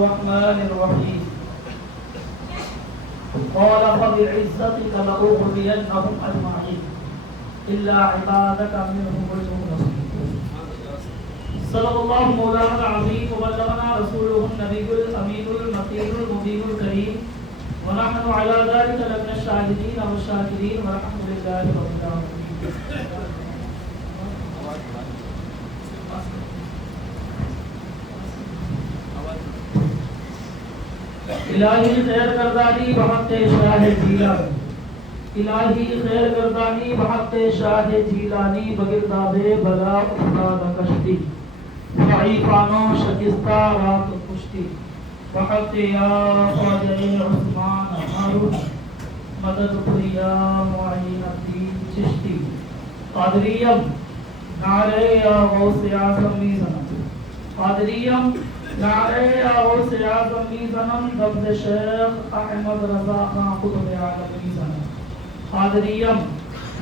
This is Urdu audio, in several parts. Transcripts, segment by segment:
الرحمن الرحيم قال فبعزتك لأغوينهم أجمعين إلا عبادك منهم المخلصين صدق الله مولانا العظيم وبلغنا رسوله النبي الأمين المكين المبين الكريم ونحن على ذلك لمن الشاهدين والشاكرين والحمد لله رب العالمين. الہی خیر گردانی بحق شاہ جیلانی، الہی خیر گردانی بحق شاہ جیلانی، بگرداب بلا افتاد کشتی، ضعیفانوں شکستہ رات کشتی، بحق یا خواجہ عثمان ہارون، مدد یا معین الدین چشتی، قادریم نعرے یا غوث اعظم میزنم، قادریم نعرے یا غوث اعظم میزنم، دبد شیخ احمد رضا خان قطب عالم میزنم، قادریم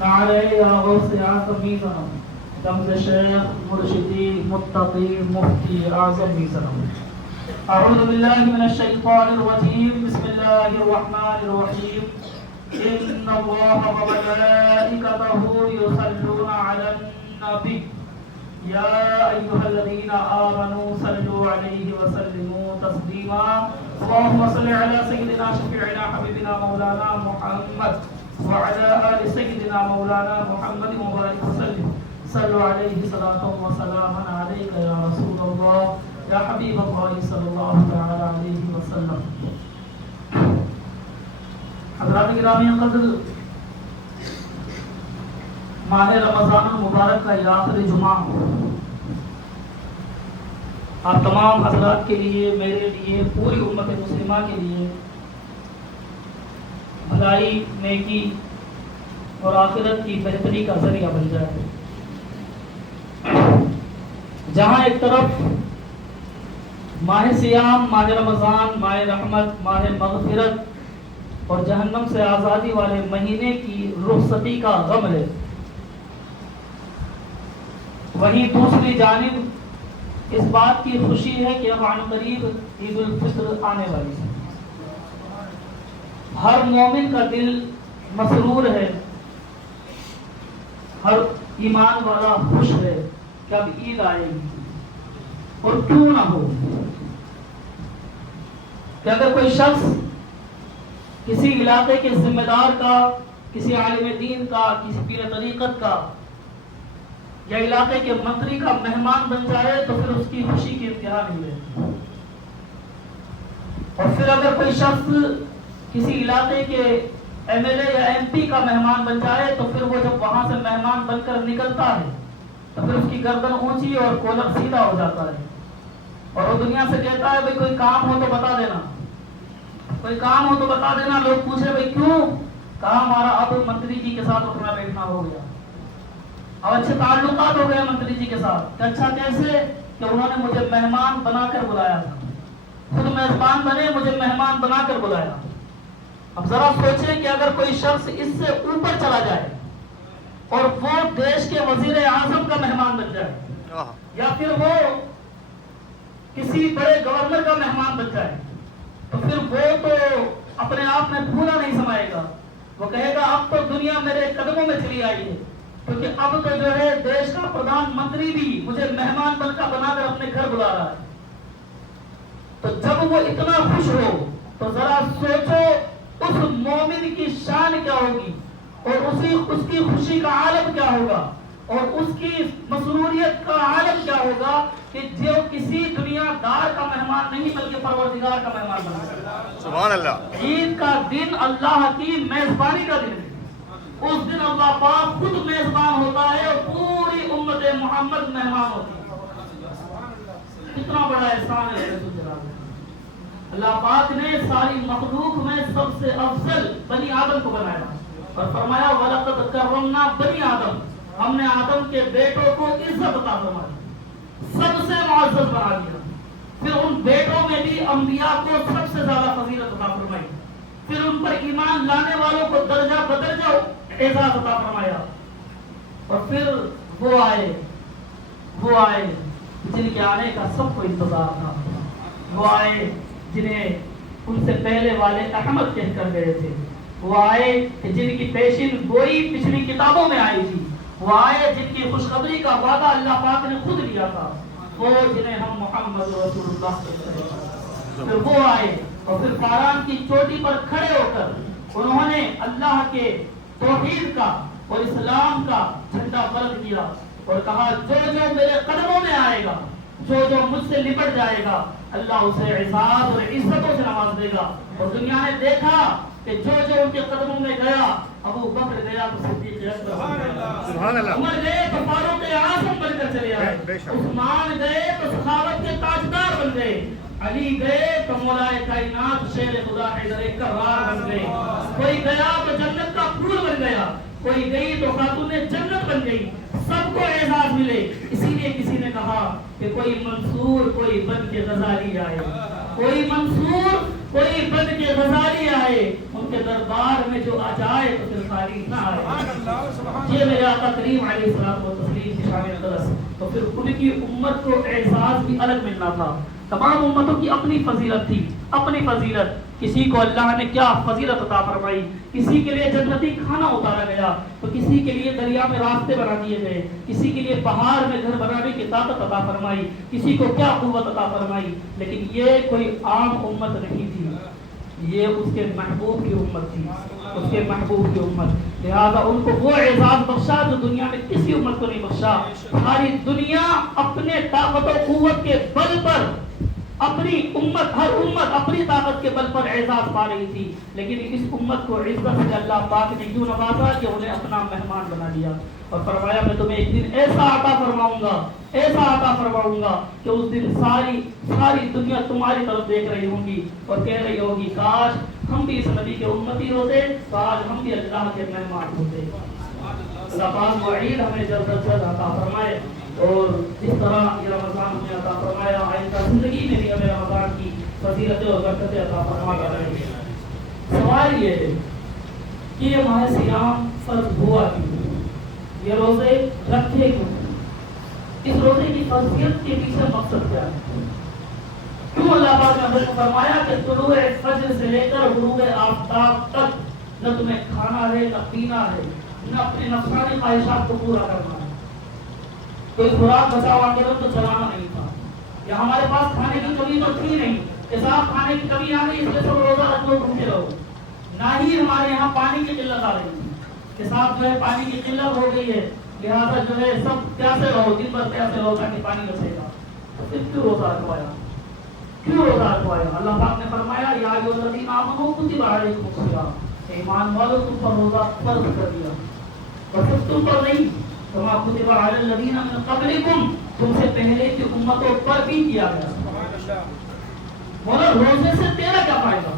نعرے یا غوث اعظم میزنم، دبد شیخ مرشدی متقی مفتی اعظم میزنم. اعوذ باللہ من الشیطان الرجیم، بسم اللہ الرحمن الرحیم. ان اللہ وملائکتہ یصلون علی النبی یا ایھا الذین آمنوا صلوا علیہ وسلموا تسلیما. اللهم صل علی سیدنا شفیعنا حبیبنا مولانا محمد وعلی آل سیدنا مولانا محمد وبارک وسلم. صلوا علیہ صلاۃ و سلام علیک یا رسول اللہ یا حبیب اللہ صلی اللہ تعالی علیہ وسلم. حضرات گرامی قدر، ماہ رمضان المبارک کا یہ آخری جمعہ آپ تمام حضرات کے لیے، میرے لیے، پوری امت مسلمہ کے لیے بھلائی، نیکی اور آخرت کی بہتری کا ذریعہ بن جائے. جہاں ایک طرف ماہ صیام، ماہ رمضان، ماہ رحمت، ماہ مغفرت اور جہنم سے آزادی والے مہینے کی رخصتی کا غم ہے، وہیں دوسری جانب اس بات کی خوشی ہے کہ اب عن قریب عید الفطر آنے والی ہے. ہر مومن کا دل مسرور ہے، ہر ایمان والا خوش ہے کہ اب عید آئے گی. اور کیوں نہ ہو کہ اگر کوئی شخص کسی علاقے کے ذمہ دار کا، کسی عالم دین کا، کسی پیر طریقت کا یا علاقے کے منتری کا مہمان بن جائے تو پھر اس کی خوشی کی انتہا نہیں ہے. اور پھر اگر کوئی شخص کسی علاقے کے ایم ایل اے یا ایم پی کا مہمان بن جائے تو پھر وہ جب وہاں سے مہمان بن کر نکلتا ہے تو پھر اس کی گردن اونچی اور کولر سیدھا ہو جاتا ہے اور وہ دنیا سے کہتا ہے بھئی کوئی کام ہو تو بتا دینا، کوئی کام ہو تو بتا دینا. لوگ پوچھے بھئی کیوں؟ کہا ہمارا اب منتری جی کے ساتھ اٹھنا بیٹھنا ہو گیا، اب اچھے تعلقات ہو گئے منتری جی کے ساتھ. کہ اچھا کیسے؟ کہ انہوں نے مجھے مہمان بنا کر بلایا تھا، خود میزبان بنے، مجھے مہمان بنا کر بلایا. اب ذرا سوچیں کہ اگر کوئی شخص اس سے اوپر چلا جائے اور وہ دیش کے وزیر اعظم کا مہمان بن جائے یا پھر وہ کسی بڑے گورنر کا مہمان بن جائے تو پھر وہ تو اپنے آپ میں پورا نہیں سمائے گا. وہ کہے گا اب تو دنیا میرے قدموں میں چلی آئی ہے، کیونکہ اب تو جو ہے دیش کا پردھان منتری بھی مجھے مہمان بنا کر اپنے گھر بلا رہا ہے. تو جب وہ اتنا خوش ہو تو ذرا سوچو اس مومن کی شان کیا ہوگی اور اس کی خوشی کا عالم کیا ہوگا اور اس کی مسروریت کا عالم کیا ہوگا کہ جو کسی دنیا دار کا مہمان نہیں بلکہ پروردگار کا مہمان بنا. سبحان اللہ. عید کا دن اللہ کی میزبانی کا دن ہے. اس دن اللہ پاک خود میزبان ہوتا ہے اور پوری امت محمد مہمان ہوتی ہے. کتنا بڑا احسان ہے رسول اللہ. اللہ پاک نے ساری مخلوق میں سب سے افضل بنی آدم کو بنایا اور فرمایا وَلَقَدْ كَرَّمْنَا بَنِي آدم. ہم نے آدم کے بیٹوں کو عزت عطا فرمائی، سب سے معزز بنا دیا. پھر ان بیٹوں میں بھی انبیاء کو سب سے زیادہ فضیلت عطا فرمائی. پھر ان پر ایمان لانے والوں کو درجہ بدرجہ اعزاز عطا فرمایا. اور پھر وہ آئے جن کے آنے کا سب کو انتظار تھا. وہ آئے جنہیں ان سے پہلے والے احمد کہہ کر گئے تھے، وہ آئے کہ جن کی پیشن گوئی پچھلی کتابوں میں آئی تھی، وہ آئے جن کی خوشخبری کا وعدہ اللہ پاک نے خود لیا تھا، وہ جنہیں ہم محمد رسول اللہ کہتے ہیں۔ پھر وہ آئے اور پھر پاران کی چوٹی پر کھڑے ہو کر انہوں نے اللہ کے توحید کا اور اسلام کا جھنڈا بلند کیا اور کہا جو جو میرے قدموں میں آئے گا، جو جو مجھ سے لپٹ جائے گا، اللہ اسے اعزاز اور عزتوں سے نواز دے گا۔ اور دنیا نے دیکھا کہ جو جو ان کے قدموں میں گیا، ابو بکر گیا تو صدیق اکبر، عمر گئے تو فاروق اعظم بن کر چلے آئے، عثمان گئے تو سخاوت کے تاجدار بن گئے، علی گئے تو مولا کائنات شیر خدا حیدر کرار بن گئے، کوئی گیا تو جنت کا پھول بن گیا، کوئی گئی تو خاتون جنت بن گئی، سب کو اعزاز ملے۔ اسی لیے کسی نے کہا کہ کوئی منصور کوئی بن کے غزالی آئے، کوئی منصور کوئی بن کے غزالی آئے، ان کے دربار میں جو آ جائے تو پھر خالی نہ آئے۔ یہ میرے آقا کریم علیہ السلام و تسلیم کی شان اقدس، تو پھر ان کی امت کو اعزاز بھی الگ ملنا تھا۔ تمام امتوں کی اپنی فضیلت تھی، اپنی فضیلت۔ کسی کو اللہ نے کیا فضیلت عطا فرمائی، کسی کے لیے جنتی کھانا اتارا گیا تو کسی کے لیے دریا میں راستے بنا دیے گئے، کسی کے لیے پہاڑ میں گھر بنانے کی طاقت عطا فرمائی، کسی کو کیا قوت عطا فرمائی، لیکن یہ کوئی عام امت نہیں تھی، یہ اس کے محبوب کی امت تھی، اس کے محبوب کی امت، لہذا ان کو وہ اعزاز بخشا جو دنیا میں کسی امت کو نہیں بخشا۔ ساری دنیا اپنے طاقت و قوت کے بل پر، اپنی امت، ہر امت اپنی طاقت کے بل پر اعزاز پا رہی تھی، لیکن اس امت کو عزت سے اللہ پاک نے کیوں نوازا کہ انہیں اپنا مہمان بنا لیا اور فرمایا میں تمہیں ایک دن ایسا عطا فرماؤں گا، ایسا عطا فرماؤں گا کہ اس دن ساری دنیا تمہاری طرف دیکھ رہی ہوں گی اور کہہ رہی ہوگی کاش ہم بھی اس نبی کے امتی ہوتے تو آج ہم بھی اللہ کے مہمان ہوتے۔ اللہ پاک وعید ہمیں جلد از جلد عطا فرمائے اور اس طرح یہ رمضان ہمیں عطا فرمایا، آئندہ زندگی میں بھی ہمیں رمضان کی فضیلتیں اور برکتیں عطا فرماتا رہے۔ سوال یہ ہے کہ یہ ماہ صیام فرض ہوا کیوں، یہ روزے رکھے کیوں، اس روزے کی فضیلت کے پیچھے مقصد کیا ہے، کیوں اللہ پاک نے ہمیں فرمایا کہ طلوع فجر سے لے کر غروب آفتاب تک نہ تمہیں کھانا ہے نہ پینا ہے نہ اپنے نفسانی خواہشات کو پورا کرنا ہے، کوئی خوراک بچاؤ آندولن تو چلانا نہیں تھا، یا ہمارے پاس کھانے کی کمی تو تھی نہیں کہ صاحب کھانے کی کمی آ گئی اس لیے سب روزہ رکھ لو بھوکے رہو، نہ ہی ہمارے یہاں پانی کی قلت آ رہی تھی کہ صاحب جو ہے پانی کی قلت ہو گئی ہے لہٰذا جو ہے سب پیاسے رہو، دن بھر پیاسے رہو تاکہ پانی بچے گا، تو پھر کیوں روزہ رکھوایا، کیوں روزہ رکھوایا؟ اللہ پاک نے فرمایا یا ایھا الذین آمنوا کتب علیکم الصیام، ایمان والو تم پر روزہ فرض کر دیا، اور صرف تم پر نہیں کما کتب علی الذین من قبلکم، تم سے پہلے کی امتوں پر بھی کیا گیا۔ مولا روزے سے تیرا کیا فائدہ،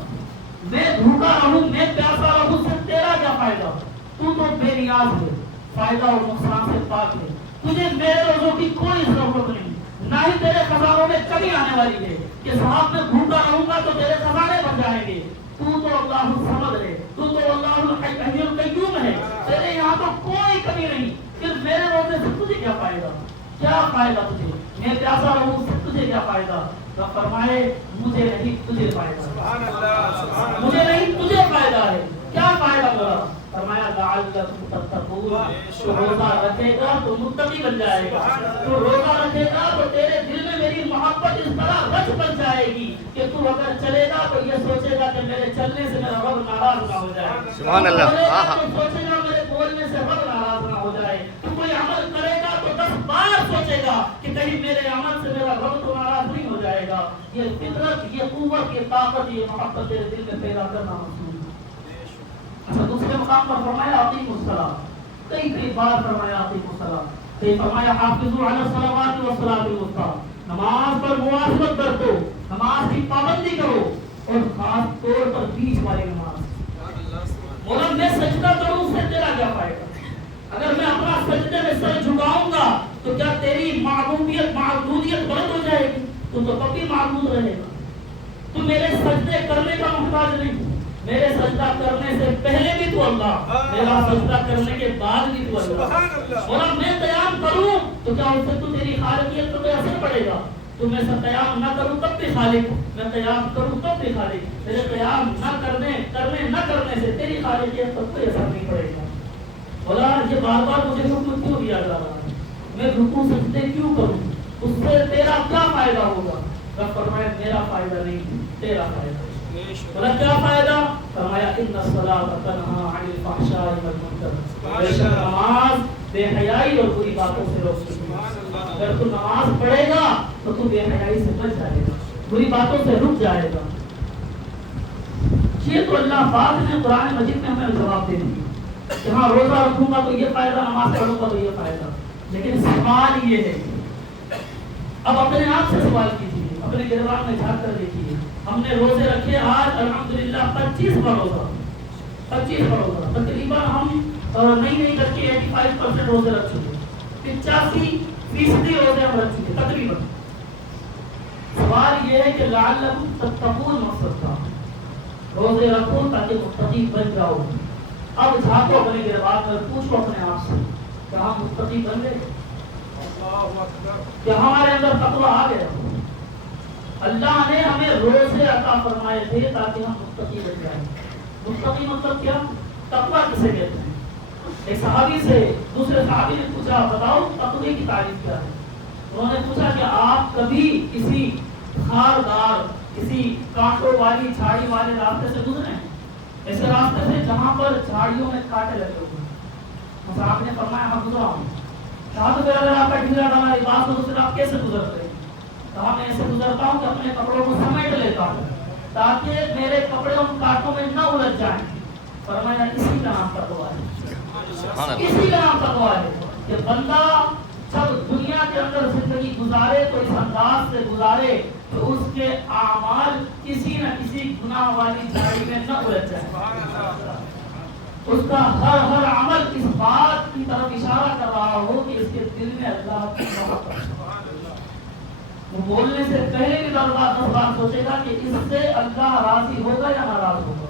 میں بھوکا رہوں میں پیاسا رہوں سے تیرا کیا فائدہ، تو بے نیاز ہے، فائدہ اور نقصان سے پاک ہے، تجھے میرے روزوں کی کوئی ضرورت نہیں، نہ ہی تیرے خزانوں میں کمی آنے والی ہے کہ صاحب میں بھوکا رہوں گا تو تیرے خزانے بن جائیں گے، تو اللہ الصمد ہے، تو اللہ الحی القیوم ہے، تیرے یہاں تو کوئی کمی نہیں، پھر میرے روزے سے تجھے کیا فائدہ، کیا فائدہ تجھے، میں پیاسا رہوں اس سے تجھے کیا فائدہ؟ تو فرمائے مجھے نہیں تجھے فائدہ، مجھے نہیں تجھے فائدہ ہے، کیا فائدہ بولا؟ فرمایا لعلکم تتقون، تو روزہ رکھے گا تو متقی بن جائے گا، تو روزہ رکھے گا تو تیرے دل میں میری محبت اس طرح رچ بن جائے گی کہ تو اگر چلے گا تو یہ سوچے گا کہ میرے چلنے سے میرا رب ناراض نہ ہو جائے، سبحان اللہ، تو سوچے گا میرے بولنے سے رب ناراض نہ ہو جائے، تو کوئی عمل کرے گا تو 10 بار سوچے گا کہ کہیں میرے عمل سے میرا رب تو ناراض نہیں ہو جائے گا۔ یہ فطرت، یہ قوت، یہ طاقت، یہ محبت تیرے دل میں پیدا کرنا مقصود ہے۔ اچھا دوسرے مقام پر فرمایا اقیموا الصلاۃ، کئی بار فرمایا اقیموا الصلاۃ، پھر فرمایا حافظوا علی الصلوات والصلاۃ الوسطیٰ، نماز پر مواظبت برتو، نماز کی پابندی کرو، اور خاص طور پر بیچ والی نماز۔ مولا میں سجدہ کروں اس سے تیرا کیا فائدہ، اگر میں اپنا سجدے میں سر جھکاؤں گا تو کیا تیری معبودیت بلند ہو جائے گی، تو تب بھی معبود رہے گا، تو میرے سجدے کرنے کا محتاج نہیں، میرے سجدہ کرنے سے پہلے بھی تو اللہ، میرا سجدہ کرنے کے بعد بھی تو اللہ، اور اب میں قیام کروں تو کیا اس سے تو تیری خالقیت پر کوئی اثر پڑے گا، تو میں سے قیام نہ کروں تب بھی خالق، میں قیام کروں تب بھی خالق، میرے قیام نہ کرنے نہ کرنے سے تیری خالقیت پر کوئی اثر نہیں پڑے گا۔ بولا یہ بار بار مجھے حکم کیوں دیا جا رہا ہے، میں رکوع سجدے کیوں کروں، اس سے تیرا کیا فائدہ ہوگا؟ رب فرمایا میرا فائدہ نہیں تیرا فائدہ۔ بولا کیا فائدہ؟ فرمایا ان الصلاۃ تنہی عن الفحشاء والمنکر، بے شک نماز بے حیائی اور بری باتوں سے روکتی ہے۔ اگر تو نماز پڑھے گا تو تو بے حیائی سے بچ جائے گا، بری باتوں سے رک جائے گا۔ یہ تو اللہ پاک نے قرآن مجید میں ہمیں جواب دے دیا کہ ہاں روزہ رکھوں گا تو یہ فائدہ، نماز پڑھوں گا تو یہ فائدہ۔ لیکن سوال یہ ہے، اب اپنے آپ سے سوال کیجیے، اپنے گریبان میں جھانک کر دیکھیے، ہم نے روزے رکھے آج الحمدللہ 25 روزہ، 25 روزہ، تقریباً ہم نہیں کر کے 85% روزے رکھ چکے، 85% روزے ہم رکھ چکے تقریباً۔ سوال یہ ہے کہ لعلکم تتقون مقصد تھا، روزے رکھو تاکہ متقی بن جاؤ۔ اب جھانکو اپنے گریبان میں، پوچھو اپنے آپ سے کیا ہم متقی بن گئے؟ کیا ہمارے اندر تقویٰ آ گیا؟ اللہ نے ہمیں روزے عطا فرمائے تھے تاکہ ہم متقی بن جائیں۔ متقی مطلب کیا؟ تقویٰ کسے کہتے ہیں؟ ایک صحابی سے دوسرے صحابی نے پوچھا بتاؤ تقوی کی تعریف کیا ہے؟ انہوں نے پوچھا کہ آپ کبھی کسی خاردار، کسی کانٹوں والی جھاڑی والے راستے سے گزرے ہیں؟ ایسے راستے سے جہاں پر جھاڑیوں میں کانٹے لگے ہوئے ہیں؟ صاحب نے فرمایا ہاں گزرا ہوں۔ کہا تو پھر اگر آپ کا ڈھیلا ڈالا لباس ہو تو پھر آپ کیسے گزرتے ہیں؟ کہا میں ایسے گزرتا ہوں کہ اپنے کپڑوں کو سمیٹ لیتا ہوں تاکہ میرے کپڑے ان کانٹوں میں نہ الجھ جائیں۔ فرمایا اسی کا نام تقویٰ ہے، اسی کا نام تقویٰ ہے کہ بندہ جب دنیا کے اندر زندگی گزارے تو اس انداز سے گزارے کہ اس کے اعمال کسی نہ کسی گناہ والی جھاڑی میں نہ الجھ جائے، اس کا ہر عمل اس بات کی طرف اشارہ کر رہا ہو کہ اس کے دل میں اللہ کی محبت ہے۔ وہ بولنے سے پہلے بھی 10 بار سوچے گا کہ اس سے اللہ راضی ہوگا یا ناراض ہوگا،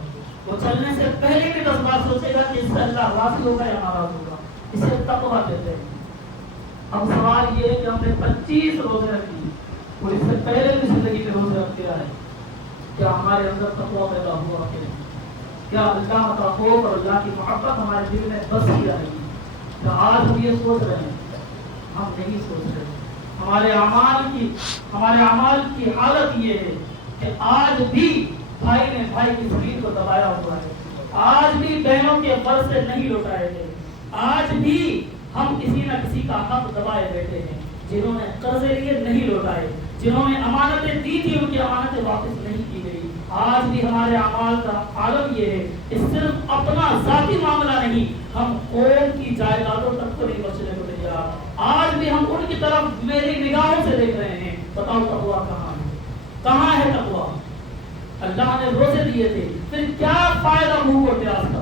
وہ چلنے سے پہلے بھی 10 بار سوچے گا کہ اس سے اللہ راضی ہوگا یا ناراض ہوگا۔ اسے تقویٰ کہتے ہیں۔ اب سوال یہ ہے کہ ہم نے 25 روزے رکھی اور اس سے پہلے بھی زندگی میں روزے رکھتے رہے، کیا ہمارے اندر تقویٰ پیدا ہوا کہ نہیں؟ کیا اللہ کا خوف اور اللہ کی محبت ہمارے دل میں بس ہی رہے گی؟ کیا آج ہم یہ سوچ رہے ہیں؟ ہم نہیں سوچ رہے۔ ہمارے اعمال کی حالت یہ ہے کہ آج بھی بھائی نے بھائی کی زمین کو دبایا ہوا ہے، آج بھی بہنوں کے بر سے نہیں لوٹائے گئے، آج بھی ہم کسی نہ کسی کا حق دبائے بیٹھے ہیں، جنہوں نے قرضے لیے نہیں لوٹائے، جنہوں نے امانتیں دی تھی ان کی امانتیں واپس نہیں کی گئی۔ آج بھی ہمارے اعمال کا عالم یہ ہے کہ صرف اپنا ذاتی معاملہ نہیں، ہم قوم کی جائیدادوں تک کو نہیں بچنے کو تیار۔ آج بھی ہم ان کی طرف میری نگاہوں سے دیکھ رہے ہیں۔ بتاؤ تقویٰ کہاں ہے؟ کہاں ہے تقویٰ؟ اللہ نے روزے دیے تھے، پھر کیا فائدہ منہ کو پیاس کا؟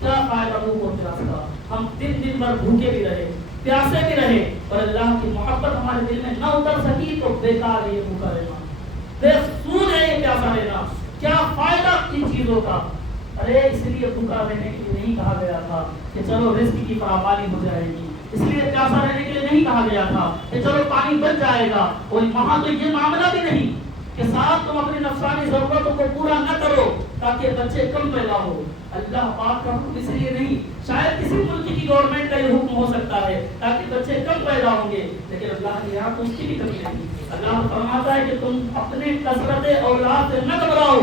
کیا فائدہ منہ کو پیاس کا؟ ہم دن بھر بھوکے بھی رہے، پیاسے بھی رہے، اور اللہ کی محبت ہمارے دل میں نہ اتر سکی تو بیکار ہے یہ بھوکا رہنا، بے سود ہے یہ پیاسا رہنا۔ کیا فائدہ ان چیزوں کا؟ ارے اس لیے بھوکا رہنے کے لیے نہیں کہا گیا تھا کہ چلو رزق کی فراوانی ہو جائے گی، اس لیے پیاسا رہنے کے لیے نہیں کہا گیا تھا کہ چلو پانی بچ جائے گا، اور وہاں تو یہ معاملہ بھی نہیں کہ صاحب تم اپنی نفسانی ضرورتوں کو پورا نہ کرو تاکہ بچے کم پیدا ہو۔ اللہ پاک کا حکم اس لیے نہیں، شاید کسی ملک کی گورنمنٹ کا یہ حکم ہو سکتا ہے تاکہ بچے کم پیدا ہوں گے، لیکن اللہ کے یہاں تو اس کی بھی کمی نہیں۔ اللہ فرماتا ہے کہ تم اپنے کثرت اولاد سے نہ گھبراؤ،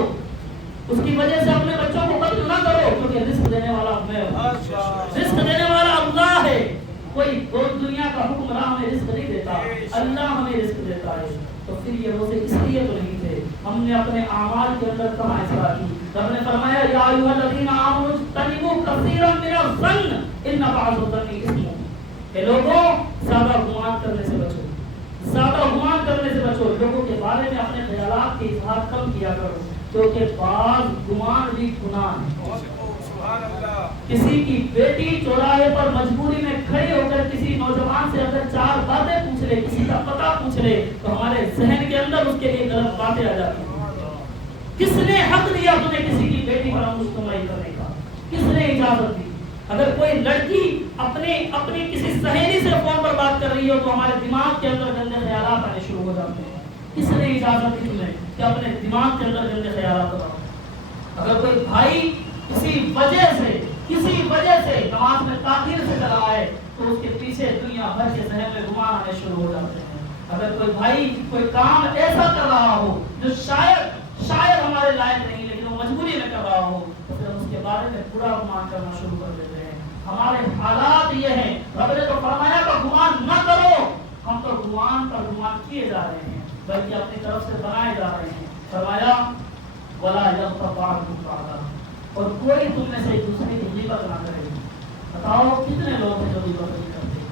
اس کی وجہ سے اپنے بچوں کو قتل نہ کرو، کیونکہ رزق دینے والا میں ہوں، رزق دینے والا اللہ ہے۔ کوئی دنیا کا حکمراں ہمیں رزق نہیں دیتا، اللہ ہمیں رزق دیتا ہے۔ تو پھر یہ روزے اس لیے تو نہیں تھے، ہم نے اپنے اعمال کے اندر کہاں اصلاح کی؟ رب نے فرمایا یا ایھا الذین آمنوا اجتنبوا کثیرا من الظن ان بعض الظن اثم۔ اے لوگوں زیادہ گمان کرنے سے بچو، زیادہ گمان کرنے سے بچو، لوگوں کے بارے میں اپنے خیالات کے اظہار کم کیا کرو، کیونکہ بعض گمان بھی گناہ ہے۔ کسی کی بیٹی چوراہے پر مجبوری میں کھڑی ہو کر کسی نوجوان سے اگر 4 باتیں پوچھ لے، کسی کا پتہ پوچھ لے، تو ہمارے ذہن کے اندر اس کے لیے غلط باتیں آ جاتی ہیں۔ کس نے حق دیا تمہیں کسی کی بیٹی پر مشتمل کرنے کا؟ کس نے اجازت دی؟ اگر کوئی لڑکی اپنی کسی سہیلی سے فون پر بات کر رہی ہو تو ہمارے دماغ کے اندر گندے خیالات آنے شروع ہو جاتے ہیں۔ کس نے اجازت دی تمہیں کہ اپنے دماغ کے اندر گندے خیالات لاؤ؟ اگر کوئی بھائی کسی وجہ سے نماز میں تاخیر سے چلا آئے تو اس کے پیچھے دنیا بھر کے ذہن میں گمان آنے شروع ہو جاتے ہیں۔ اگر کوئی بھائی کوئی کام ایسا کر رہا ہو جو شاید ہمارے لائق نہیں لیکن وہ مجبوری میں کر رہا ہو تو پھر ہم اس کے بارے میں برا گمان کرنا شروع کر دیتے ہیں۔ ہمارے حالات یہ ہیں، رب نے تو فرمایا کہ گمان نہ کرو، ہم تو گمان پر گمان کیے جا رہے ہیں بلکہ اپنی طرف سے بنائے جا رہے ہیں۔ فرمایا وَلَا يَغْتَبْ بَعْضُكُمْ بَعْضًا، اور کوئی تم میں سے ایک دوسرے کی غیبت نہ کرے۔ بتاؤ کتنے لوگ ہیں جو غیبت نہیں کرتے؟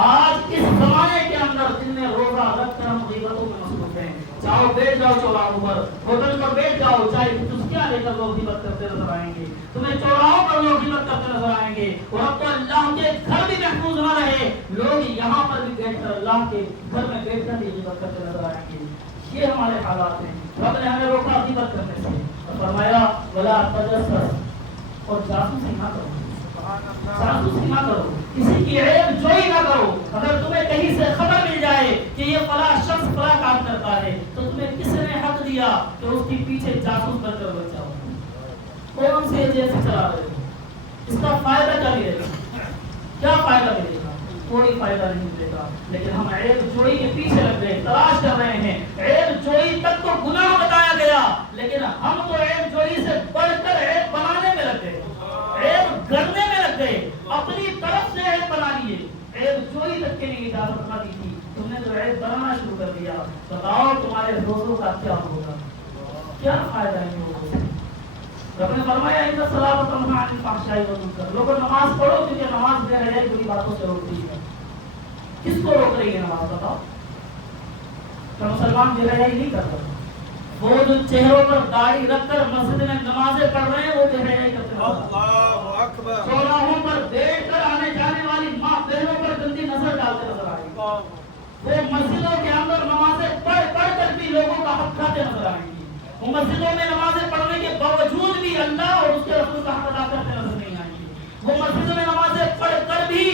آج اس زمانے کے اندر جن میں روزہ رکھ کر ہم غیبتوں میں مصروف ہیں، چاہو بیٹھ جاؤ چوراہوں پر، ہوٹل پر بیٹھ جاؤ، چاہے چسکیاں لے کر لوگ غیبت کرتے نظر آئیں گے، تمہیں چوراہوں پر لوگ غیبت کرتے نظر آئیں گے، اور اب تو اللہ کے گھر بھی محفوظ نہ رہے، لوگ یہاں پر بھی بیٹھ کر اللہ کے گھر میں بیٹھ کر بھی غیبت کرتے نظر آئیں گے۔ یہ ہمارے حالات ہیں۔ رب نے ہمیں روکا غیبت کرنے سے، اور فرمایا ولا تجسس، اور جاسوسی نہ کرو، جاسوسی نہ کرو، کسی کی عیب جوئی نہ کرو۔ اگر تمہیں کہیں سے خبر مل جائے کہ یہ فلاں شخص فلاں کام کرتا ہے تو تمہیں کس نے حق دیا کہ اس کے پیچھے جاسوس بن کر بیٹھ جاؤ؟ کون سے ایجنسی چلا رہے ہو؟ اس کا فائدہ کیا ملے گا؟ کیا فائدہ ملے گا؟ کوئی فائدہ نہیں ملے گا۔ لیکن ہم عیب جوئی کے پیچھے لگ گئے، تلاش کر رہے ہیں۔ عیب جوئی تک تو گناہ بتایا گیا، لیکن ہم تو عیب جوئی سے بڑھ کر عیب بنانے میں لگ گئے، عیب گڑنے میں لگ گئے، اپنی طرف سے عیب بنا لیے۔ عیب جوئی تک کے لیے اجازت نہ دی تھی، تم نے تو عیب بنانا شروع کر دیا۔ بتاؤ تمہارے روزوں کا کیا ہوگا؟ کیا فائدہ ہے روزوں سے؟ رب نے فرمایا ان الصلاۃ تنہی عن الفحشاء والمنکر، لوگوں نماز پڑھو کیونکہ نماز بے حیائی بری باتوں سے روکتی ہے۔ کس کو روک رہی ہے نماز؟ بتاؤ۔ کہ مسلمان بے حیائی نہیں کرتا، وہ جو چہروں پر داڑھی رکھ کر مسجد میں نمازیں پڑھ رہے ہیں وہ بے حیائی کرتے ہیں۔ اللہ اکبر۔ چوراہوں پر بیٹھ کر آنے جانے والی ماں بہنوں پر گندی نظر ڈالتے نظر آئے گی، وہ مسجدوں کے اندر نمازیں پڑھ کر بھی لوگوں کا حق کھاتے نظر آئیں گی، وہ مسجدوں میں نمازیں پڑھنے کے باوجود بھی اللہ اور اس کے رسول کا حق ادا کرتے نظر نہیں آئیں گے، وہ مسجد میں نمازیں پڑھ کر بھی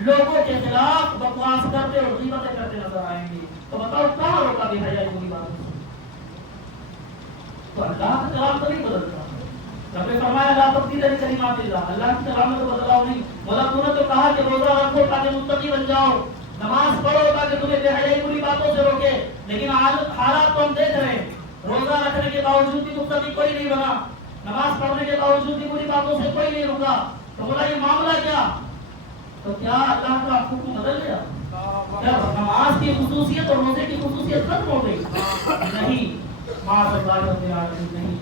لوگوں کے خلاف بکواس کرتے اور غیبتیں کرتے نظر آئیں گے۔ تو بتاؤ کہاں روکا بے حیائی بری بات؟ تو اللہ کا کلام تو نہیں بدلتا۔ رب نے فرمایا لا تبدیل لکلمات اللہ، اللہ کے کلام میں تو بدلاؤ نہیں۔ مولا تو نے تو کہا کہ روزہ رکھو تاکہ متقی بن جاؤ، نماز پڑھو تاکہ تمہیں بے حیائی بری باتوں سے روکے، لیکن حالات تو ہم دیکھ رہے ہیں، روزہ رکھنے کے باوجود بھی متقی کوئی نہیں بنا، نماز پڑھنے کے باوجود بھی بری باتوں سے کوئی نہیں رکا۔ تو بولا یہ معاملہ کیا؟ تو کیا اللہ کا حکم بدل گیا؟ کیا نماز کی خصوصیت اور روزے کی خصوصیت ختم ہو گئی؟ نہیں، معاذ اللہ نہیں۔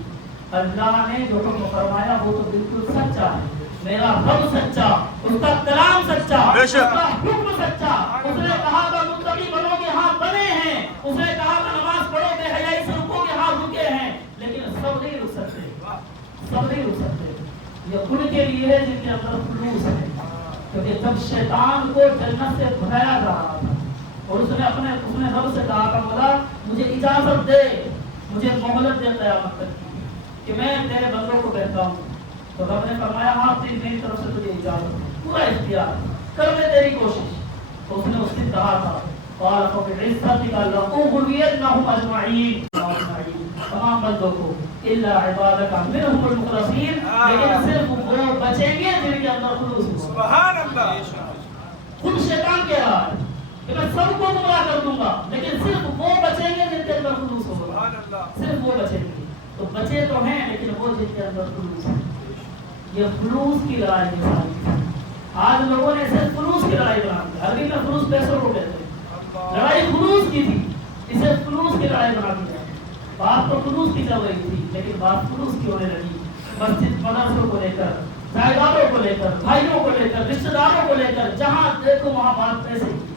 اللہ نے جو حکم فرمایا وہ تو بالکل سچا ہے، میرا رب سچا، اس کا کلام سچا، اس کا حکم سچا۔ اس نے کہا کہ متقی بنو گے، ہاں بنے ہیں، اس نے کہا کہ نماز پڑھو بے حیائی سے رکو گے، ہاں رکے ہیں، لیکن سب نہیں رک سکتے، سب نہیں رک سکتے۔ یہ ان کے لیے ہے جن کے اندر خلوص ہے، کیونکہ جب شیطان کو جنت سے بھگایا جا رہا تھا اور اس نے رب سے کہا کہ مولا مجھے اجازت دے، مجھے مہلت دے قیامت تک کی کہ میں تیرے بندوں کو کہتا ہوں، تو رب نے فرمایا ہاں میری طرف سے تجھے اجازت ہے، پورا اختیار کر لے تیری کوشش۔ تو اس نے اس دن کہا تھا قال فبعزتك لأغوينهم أجمعين، تمام بندوں کو الا عبادك منهم المخلصين، لیکن صرف وہ بچیں گے جن کے اندر خلوص ہو۔ سبحان اللہ۔ خود شیطان کہہ رہا ہے کہ میں سب کو گمراہ کر دوں گا لیکن صرف وہ بچیں گے جن کے اندر خلوص ہو، صرف وہ بچیں گے۔ تو بچے تو ہیں لیکن وہ جن کے اندر خلوص ہے۔ یہ خلوص کی لڑائی ہے ساری۔ آج لوگوں نے صرف خلوص کی لڑائی بنا دی، عربی میں خلوص پیسوں کو کہتے ہیں، لڑائی خلوص کی تھی، اسے خلوص کی لڑائی بنا دی۔ بات تو خلوص کی چل رہی تھی لیکن بات خلوص کی ہونے لگی، مسجد مدرسوں کو لے کر، جائیدادوں کو لے کر، بھائیوں کو لے کر، رشتہ داروں کو لے کر، جہاں دیکھو وہاں بات پیسے کی۔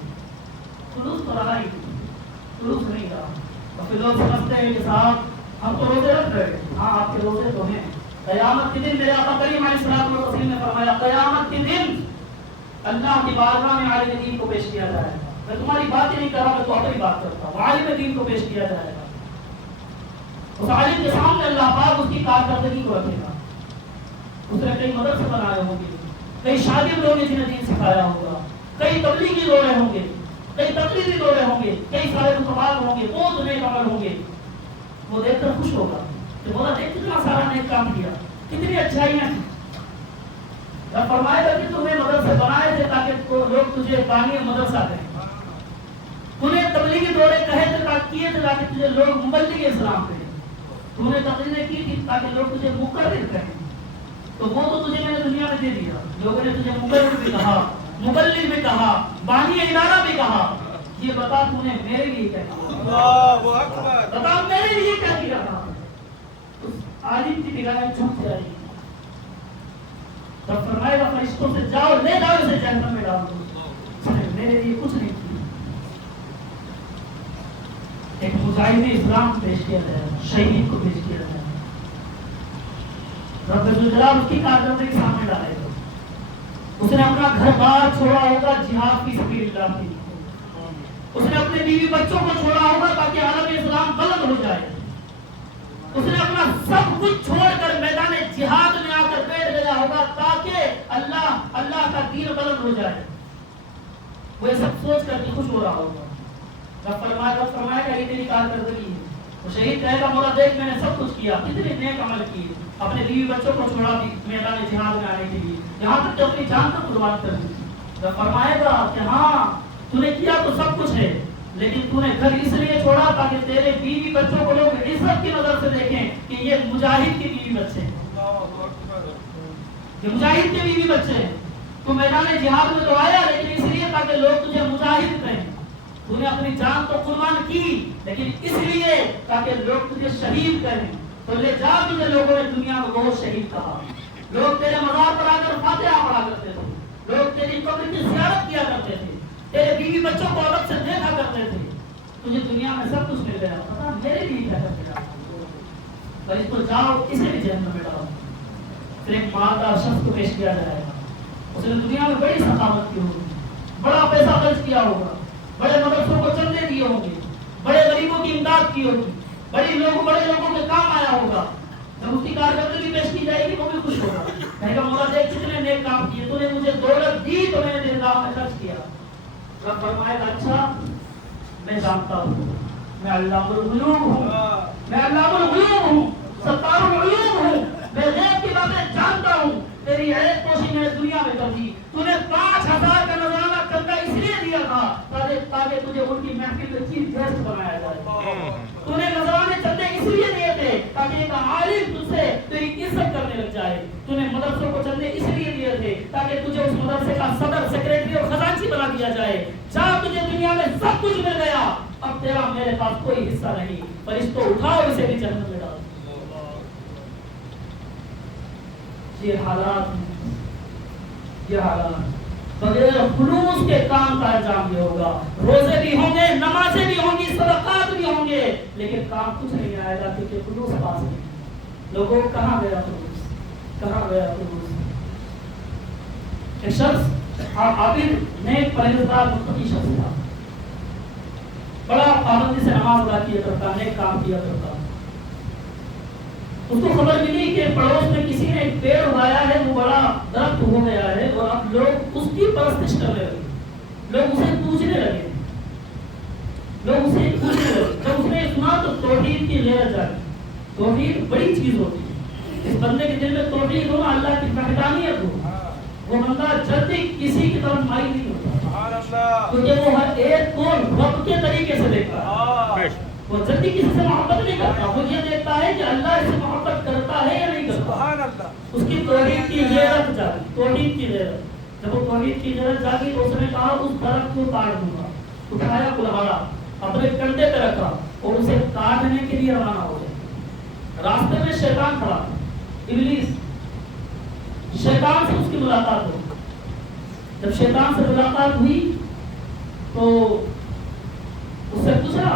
خلوص تو لڑائی تھی، خلوص نہیں رہا۔ اور پھر لوگ سمجھتے ہیں کہ صاحب ہم تو روزے رکھ رہے ہیں، ہاں آپ کے روزے تو ہیں، قیامت کے دن میرے آقا کریم علیہ الصلوۃ والتسلیم نے فرمایا قیامت کے دن اللہ کی بارگاہ میں عالم دین کو پیش کیا جائے گا۔ میں تمہاری بات ہی نہیں کر رہا، میں تو اپنی بات کرتا ہوں، عالم دین کو پیش کیا جائے گا۔ اس عالم کے سامنے اللہ پاک اس کی کارکردگی کو رکھے گا۔ اس نے کئی مدرسے بنائے ہوں گے، کئی شاگرد ہوں گے جنہیں دین سکھایا ہوگا، کئی تبلیغی دورے ہوں گے، کئی تقریری دورے ہوں گے، کئی سارے مقامات ہوں گے، بہت نیک عمل ہوں گے، وہ دیکھ کر خوش ہوگا کہ مولا دیکھ کتنا سارا نیک کام کیا، کتنی اچھائیاں ہیں۔ جب فرمائے گا کہ تمہیں مدرسے بنائے تھے تاکہ لوگ تجھے بانی مدرسہ کہیں، تمہیں تبلیغی دورے کہے تھے کیے تھے تاکہ تجھے لوگ مبلغ اسلام کہیں، تم نے تقریریں کی تھی تاکہ لوگ تجھے مقرر کہیں، تو وہ تو تجھے میں نے دنیا میں دے دیا، لوگوں نے تجھے مقرر بھی کہا، مبلغ بھی کہا، بانی ادارہ بھی کہا، یہ بتا تم نے میرے لیے کیا کیا، اللہ اکبر، بتا میرے لیے کیا کیا تھا۔ اس عالم کی نگاہیں جھک جائیں گی، جب فرمائے گا فرشتوں سے جاؤ لے جاؤ اسے جہنم میں ڈال دو، اس نے میرے لیے کچھ نہیں کیا۔ ایک مجاہد اسلام پیش کیا گیا، شہید کو پیش کیا گیا، رب الجلال اس کی کارکردگی سامنے ڈالے گا۔ اس نے اپنا گھر بار چھوڑا ہوگا جہاد کی سبیل اللہ کی، اس نے اپنے بیوی بچوں کو چھوڑا ہوگا تاکہ عالم اسلام بلند ہو جائے، اس نے اپنا سب کچھ چھوڑ کر میدان جہاد میں آ کر بیٹھ گیا ہوگا تاکہ اللہ کا دین بلند ہو جائے، وہ یہ سب سوچ کر کے خوش ہو رہا ہوگا۔ رب فرمائے گا یہ تیری کارکردگی ہے، وہ شہید کہے گا مولا دیکھ میں نے سب کچھ کیا، کتنے نیک عمل کیے، اپنے بیوی بچوں کو چھوڑا دی میدان جہاد میں آنے کے لیے، یہاں تک کہ اپنی جان تک قربان کر دی۔ رب فرمائے گا کہ ہاں تو نے کیا تو سب کچھ ہے، لیکن تو نے گھر اس لیے چھوڑا تاکہ تیرے بیوی بچوں کو لوگ عزت کی نظر سے دیکھیں کہ یہ مجاہد کے بیوی بچے ہیں، یہ مجاہد کے بیوی بچے ہیں۔ تو میدان جہاد میں تو آیا لیکن اس لیے تاکہ لوگ تجھے مجاہد کہیں، تو نے اپنی جان تو قربان کی لیکن اس لیے تاکہ لوگ تجھے شہید کہیں، تو لے جا تجھے لوگوں نے دنیا میں بہت شہید کہا، لوگ تیرے مزار پر آ کر فاتحہ پڑھا کرتے تھے، لوگ تیری قبر کی زیارت کیا کرتے تھے، تیرے بیوی بچوں کو عورت سے دیکھا کرتے تھے، تجھے دنیا میں سب کچھ مل گیا، پتا میرے لیے کیا کرتے جا پر اس کو جاؤ اسے بھی جہنم میں ڈالو۔ پھر ایک مالدار شخص کو پیش کیا جائے گا، اس نے دنیا میں بڑی سخاوت کی ہوگی، بڑا پیسہ خرچ کیا ہوگا، بڑے مدرسوں کو چندے دیے ہوں گے، بڑے غریبوں کی امداد کی ہوگی، بڑے لوگوں کے کام آیا ہوگا، جب اس کی کارکردگی پیش کی جائے گی وہ بھی خوش ہوگا، کہے گا مولا دیکھ کتنے نیک کام کیے، تو نے مجھے دولت دی تو میں نے تیرے راہ میں خرچ کیا۔ رب فرمائے گا اچھا میں جانتا ہوں میں علام الغیوب ہوں، میں علام الغیوب ہوں، ستار العیوب ہوں، میں غیب کی باتیں جانتا ہوں، تیری عیب پوشی میں نے دنیا میں کر دی، تو نے 5000 کا نذرانہ چندہ اس لیے دیا تھا تاکہ تجھے ان کی محفل میں چیف گیسٹ بنایا جائے، تو نے نذرانے چندے اس لیے دیے تھے تاکہ ایک عالم تجھ سے تیری عزت کرنے لگ جائے، تو نے مدرسوں کو چندے اس لیے دیے تھے تاکہ تجھے اس مدرسے کا صدر سیکریٹری اور خزانچی بنا دیا جائے، جہاں تجھے دنیا میں سب کچھ مل گیا اب تیرا میرے پاس کوئی حصہ نہیں، پر اس کو اٹھاؤ اسے بھی جہنم میں ڈالو۔ یہ حالات بغیر خلوص کے کام کا انجام یہ ہوگا، روزے بھی ہوں گے، نمازیں بھی ہوں گی، صدقات بھی ہوں گے، لیکن کام کچھ نہیں آئے گا کیونکہ خلوص پاس نہیں۔ لوگوں کہاں گیا خلوص، کہاں گیا خلوص؟ ایک شخص عابد نیک پرہیزگار متقی شخص تھا، بڑا پابندی سے نماز ادا کیا کرتا، نیک کام کیا کرتا۔ اس کو خبر ملی کہ پڑوس میں کسی نے ایک پیڑ اگایا ہے، وہ بڑا درخت ہو گیا ہے اور اب لوگ اس کی پرستش کرنے لگے، لوگ اسے پوجنے لگے، جب اس نے سنا تو توحید کی غیرت جاگی۔ توحید بڑی چیز ہوتی ہے، اس بندے کے دل میں توحید ہو، اللہ کی وحدانیت ہو، وہ بندہ جلدی کسی کی طرف مائل نہیں ہوتا، کیونکہ وہ ہر ایک کو رب کے طریقے سے دیکھتا ہے، وہ جلدی کسی سے محبت نہیں کرتا، وہ یہ دیکھتا ہے کہ اللہ اس سے محبت کرتا ہے یا نہیں کرتا۔ اس کی توحید کی غیرت جاگی، توحید کی غیرت، جب وہ توحید کی غیرت جاگی تو اس نے کہا اس درخت کو کاٹ دوں گا، اٹھایا کلہاڑا اپنے کندھے پہ رکھا اور اسے کاٹنے کے لیے روانہ ہو گیا۔ راستے میں شیطان کھڑا تھا، ابلیس، شیطان سے اس کی ملاقات ہوئی۔ جب شیطان سے ملاقات ہوئی تو اس سے پوچھا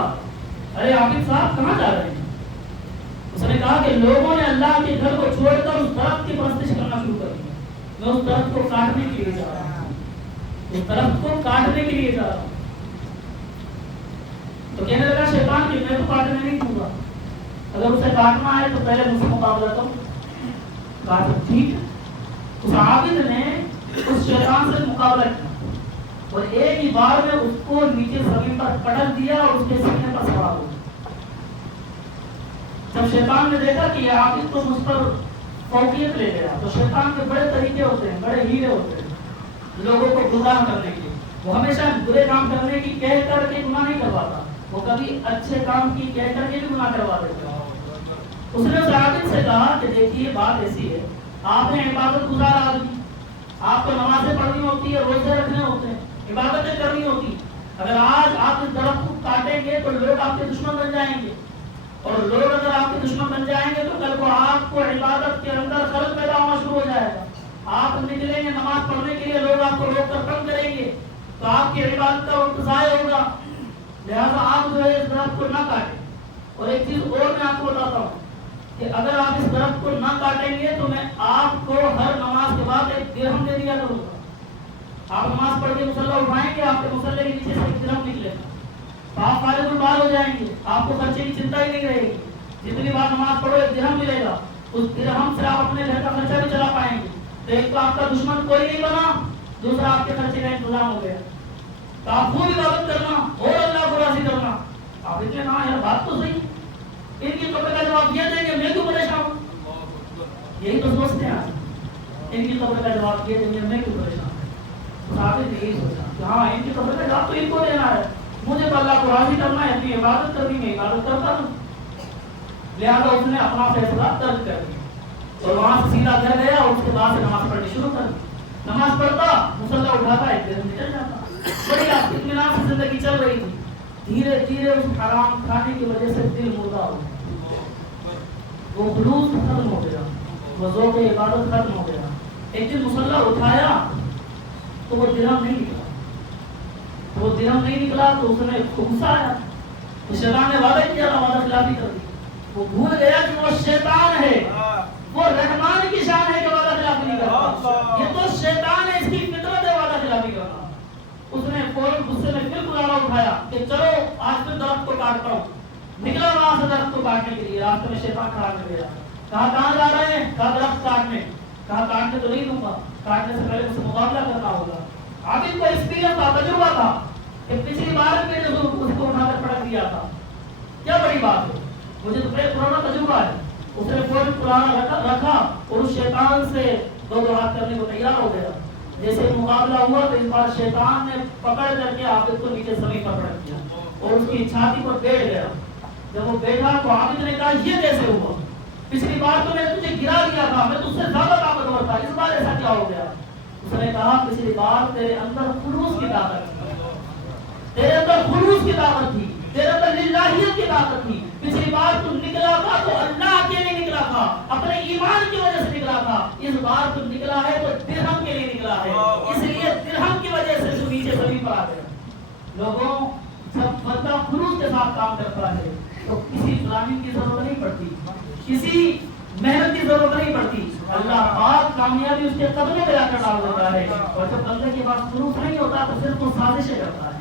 ارے عابد صاحب کہاں جا رہے ہیں؟ اس نے کہا کہ لوگوں نے اللہ کے گھر کو چھوڑ کر اس درخت کی پرستش کرنا شروع کر دیا، میں اس درخت کو کاٹنے کے لیے جا رہا ہوں، اس درخت کو کاٹنے کے لیے جا رہا ہوں۔ تو کہنے لگا شیطان کہ میں تو کاٹنے نہیں دوں گا، اگر اسے کاٹنا ہے تو پہلے مجھ سے مقابلہ کرو۔ کہا ٹھیک ہے۔ اس عابد نے اس شیطان سے مقابلہ کیا، اور ایک ہی بار میں اس کو نیچے زمین پر پٹک دیا اور اس کے سینے پر سوار ہو گیا۔ جب شیطان نے دیکھا کہ یہ عابد تو مجھ پر فوقیت لے گیا، تو شیطان کے بڑے طریقے ہوتے ہیں، بڑے ہیلے ہوتے ہیں لوگوں کو گمراہ کرنے کے۔ وہ ہمیشہ برے کام کرنے کی کہہ کر کے گناہ نہیں کرواتا، وہ کبھی اچھے کام کی کہہ کر کے بھی گناہ کروا دیتا۔ اس نے اس عابد سے کہا کہ دیکھیے بات ایسی ہے، آپ نے عبادت گزار آدمی، آپ کو نمازیں پڑھنی ہوتی ہے، روزے رکھنے ہوتے ہیں، عبادتیں کرنی ہوتی۔ اگر آج آپ اس درخت کو کاٹیں گے تو لوگ آپ کے دشمن بن جائیں گے، اور لوگ اگر آپ کے دشمن بن جائیں گے تو کل کو آپ کو عبادت کے اندر خلل پیدا ہونا شروع ہو جائے گا۔ آپ نکلیں گے نماز پڑھنے کے لیے، لوگ آپ کو روک کر تنگ کریں گے تو آپ کی عبادت کا وقت ضائع ہوگا۔ لہٰذا آپ جو ہے اس درخت کو نہ کاٹیں۔ اور ایک چیز اور میں آپ کو بتاتا ہوں کہ اگر آپ اس درخت کو نہ کاٹیں گے تو میں آپ کو ہر نماز کے بعد ایک درہم دے دیا کروں گا۔ آپ نماز پڑھ کے مصلی اٹھائیں گے، آپ کے مصلی کے نیچے سے ایک درہم نکلے گا، تو آپ فارغ البال ہو جائیں گے، آپ کو خرچے کی چنتا ہی نہیں رہے گی۔ جتنی بار نماز پڑھو ایک درہم ملے گا، اس درہم سے آپ اپنے گھر کا خرچہ بھی چلا پائیں گے۔ تو ایک تو آپ کا دشمن کوئی نہیں بنا، دوسرا آپ کے خرچے کا انتظام ہو گیا۔ تو آپ خوب عبادت کرنا اور اللہ کو راضی کرنا۔ آپ اتنے کہاں یار بات تو صحیح، ان کی قبر کا جواب یہ دیں گے، میں کیوں پریشان ہوں؟ یہی تو سوچتے ہیں آج، ان کی قبر کا جواب یہ دیں گے، میں کیوں پریشان ہوں؟ صحابہ نے یہی سوچا کہ ہاں ان کی قبر کا جواب تو ان کو دینا ہے، مجھے تو اللہ کو راضی کرنا ہے، اپنی عبادت کرنی ہے، عبادت کرتا ہوں۔ لہٰذا اس نے اپنا فیصلہ ترک کر دیا اور وہاں سے سیدھا گھر گیا اور اس کے بعد سے نماز پڑھنی شروع کر دی۔ نماز پڑھتا، مصلی اٹھاتا، ایک دن نکل جاتا، بڑی اطمینان سے زندگی چل رہی تھی۔ دھیرے دھیرے اس حرام کھانے کی وجہ سے دل مردہ ہو گیا، وہ خلوص ختم ہو گیا، وہ ذوق عبادت ختم ہو گیا۔ ایک دن مصلی اٹھایا تو وہ درہم نہیں نکلا، تو اس نے غصہ آیا، تو شیطان نے وعدہ کیا تھا، وعدہ خلافی کر دی۔ وہ بھول گیا کہ وہ شیطان ہے، وہ رحمان کی شان ہے کہ وعدہ خلافی نہیں کرتا، یہ تو شیطان ہے، اس کی فطرت ہے وعدہ خلافی کرنا۔ اس نے فوراً غصے میں پھر کلاڑا اٹھایا کہ چلو آج پھر درخت کو کاٹتا ہوں۔ نکلا وہاں سے درخت کو کاٹنے کے لیے، راستے میں شیطان کھڑا کر گیا۔ کہا کہاں جا رہے ہیں؟ کہا درخت کاٹنے۔ کہا کاٹنے تو نہیں دوں گا، کاٹنے سے پہلے مجھ سے مقابلہ کرنا ہوگا۔ عابد کو ایکسپیرینس تھا، تجربہ تھا کہ پچھلی بار میں نے اس کو اٹھا کر پٹک دیا تھا، کیا بڑی بات ہے، مجھے تو پرانا تجربہ ہے۔ اس نے فوراً کلاڑا رکھا اور اس شیطان سے دو ہاتھ کرنے کو تیار ہو گیا۔ جیسے مقابلہ ہوا تو اس بار شیطان نے پکڑ کر کے عابد کو نیچے زمین پر پٹک دیا اور اس کی چھاتی پر بیٹھ گیا۔ جب وہ بیٹھا تو عابد نے کہا یہ کیسے ہوا؟ پچھلی بار تو میں نے تجھے گرا دیا تھا، میں تجھ سے زیادہ طاقتور تھا، اس بار ایسا کیا ہو گیا؟ اس نے کہا پچھلی بار تیرے اندر خلوص کی طاقت تھی، تیرے اندر خلوص کی طاقت تھی، تیرے اندر للہیت کی طاقت تھی۔ پچھلی بار تم نکلا تھا تو اللہ کے لیے نکلا تھا، اپنے ایمان کی وجہ سے نکلا تھا، اس بار تم نکلا ہے تو درہم کے لیے نکلا ہے، اس لیے درہم کی وجہ سے تو نیچے زمین پر آ گیا۔ لوگوں جب بندہ خلوص کے ساتھ کام کرتا ہے تو کسی پلاننگ کی ضرورت نہیں پڑتی، کسی محنت کی ضرورت نہیں پڑتی، اللہ پاک کامیابی اس کے قدموں پہ جا کر ڈال دیتا ہے۔ اور جب بندے کے پاس خلوص نہیں ہوتا تو صرف وہ سازشیں کرتا ہے،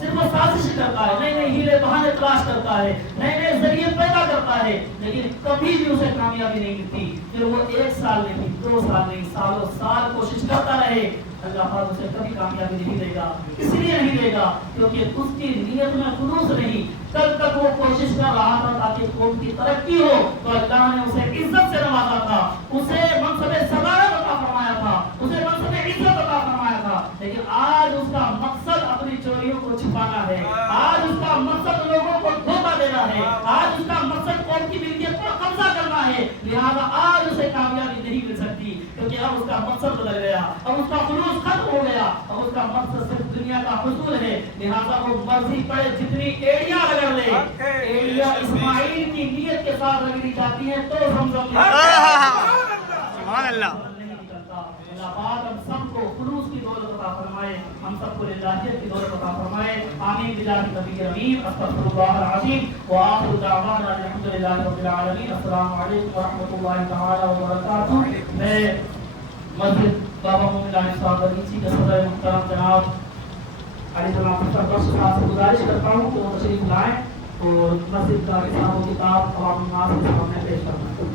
صرف وہ سازش کرتا ہے، نئے نئے ہیلے بہانے تلاش کرتا ہے، نئے نئے ذریعے پیدا کرتا ہے، لیکن کبھی بھی اسے کامیابی نہیں ملتی۔ پھر وہ 1 سال نہیں، 2 سال نہیں، سالوں سال کوشش کرتا رہے، اللہ پاک اسے کبھی کامیابی نہیں دے گا۔ اس لیے نہیں دے گا کیونکہ اس کی نیت میں خلوص نہیں۔ کل تک وہ کوشش کر رہا تھا تاکہ قوم کی ترقی ہو تو اللہ نے اسے عزت سے نوازا تھا، اسے منصب صدارت عطا فرمایا تھا، اسے منصب عزت عطا فرمایا تھا، لیکن آج اس کا مقصد اپنی چوریوں کو چھپانا ہے، آج اس کا مقصد لوگوں کو دھوکہ دینا ہے، آج اس کا مقصد قوم کی ملکیت پر قبضہ کرنا ہے۔ لہذا آج اسے کامیابی نہیں مل سکتی کیونکہ اب اس کا مقصد بدل گیا، اب اس کا خلوص ختم ہو گیا، اب اس کا مقصد صرف دنیا کا حصول ہے۔ لہذا وہ مرضی پڑے جتنی ایڑیاں رگڑ لے، ایڑیاں اسماعیل کی نیت کے ساتھ رگڑی جاتی ہیں تو زمزم سبحان اللہ۔ اللہ پاک ہم سب کو خلوص کی دولت عطا فرمائے، ہم سب کو للہیت کی دولت عطا فرمائے، آمین بجاہ نبی کریم، استغفر اللہ العظیم، وآخر دعوانا الحمدللہ رب العالمین۔ السلام علیکم ورحمۃ اللہ تعالی وبرکاتہ۔ میں مسجد بابا مومن علیہ صاحب علیچی کے صدر محترم جناب علی جناب بخش صاحب سے گزارش کرتا ہوں کہ وہ تشریف لائیں اور مسجد کا حساب و کتاب عوام الناس کے سامنے پیش کرنا ہے۔